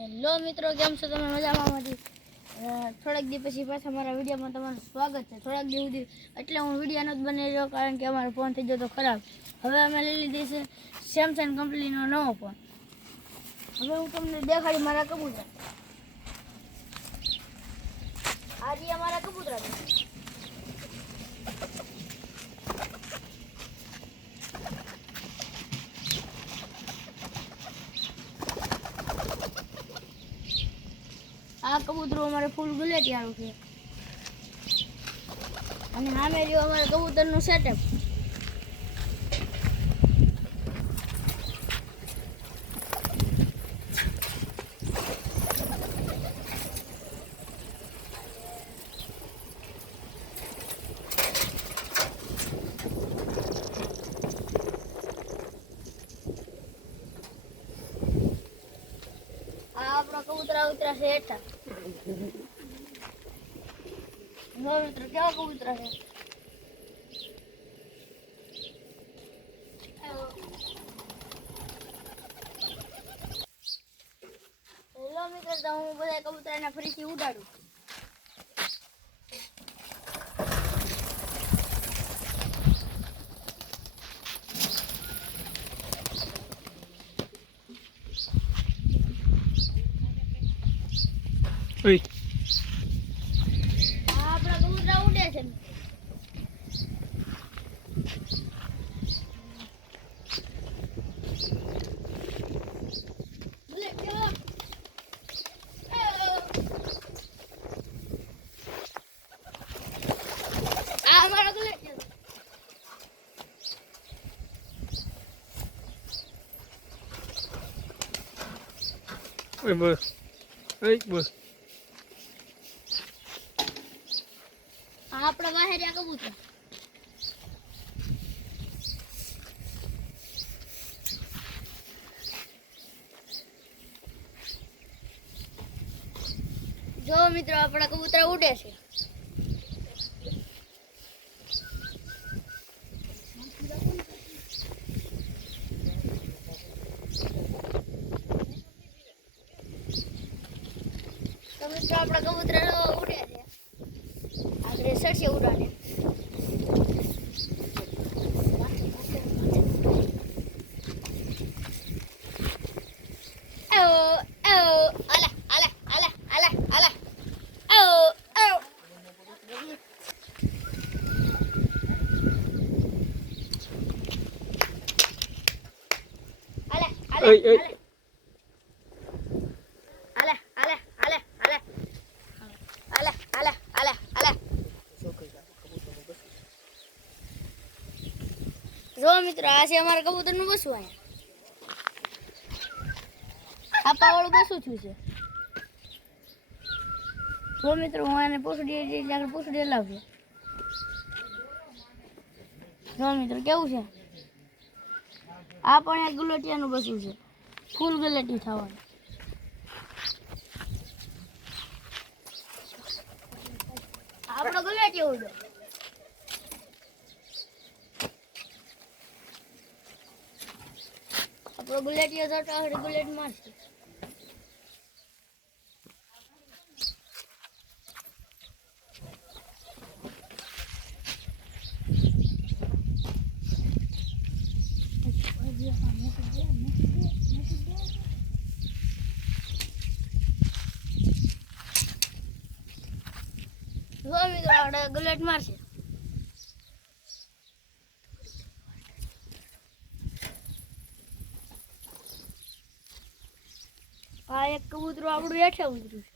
Hello મિત્રો, કેમ છો તમે? મજામાં? થોડાક દી પછી પાછા મારા વિડીયોમાં તમારું સ્વાગત છે. થોડાક દી સુધી એટલે હું વિડીયો નથી બનાવી રહ્યો કારણ કે અમારો ફોન થઈ ગયો તો ખરાબ. હવે અમે લઈ લીધી છે સેમસંગ કંપનીનો નવો ફોન. હવે હું તમને દેખાડી મારા કબૂતરા. આ રહ્યા મારા કબૂતરા. આ કબૂતરો અમારે ફૂલ ગુલેટિયાળું છે અને સામે રહ્યું અમારે કબૂતરનું સેટઅપ. આપણા કબૂતરા ઉતરા છે હેઠા. મિત્રો કેવા કબૂતરા છે? હેલો મિત્રો, તો હું બધા કબૂતરાને ફરીથી ઉડાડું. આપણા કબૂતરા ઉડે છે. આ અમારો ગુલેટ છે. Oi, bos. Oi, bos. આપણા વાહેર્યા કબૂતરા. જો મિત્રો, આપણા કબૂતરા ઉડે છે. તો મિત્રો, આપણા કબૂતરા ઉડે છે. આગળ સરસે ઉડાડે. આલા આલા આલા આલા આલા. Oi, oi. જો મિત્રો, આ છે અમારા કબૂતરનું બસું. અહીંયા આપા વાળું બસું થયું છે. જો મિત્રો, હું આને પૂછડી આગળ પૂછડી લાવ્યો. જો મિત્રો, કેવું છે? આ પણ એક ગુલેટિયાનું બસું છે. ફૂલ ગુલેટી થવાનું. આપણો ગુલેટિયો ઉડો. આપણો ગુલેટિયો જતો આવડે ગુલેટ મારશે. જો મિત્રો, આપણે ગુલેટ મારશે. આ એક કબૂતરું આપણું હેઠે ઉતર્યું છે.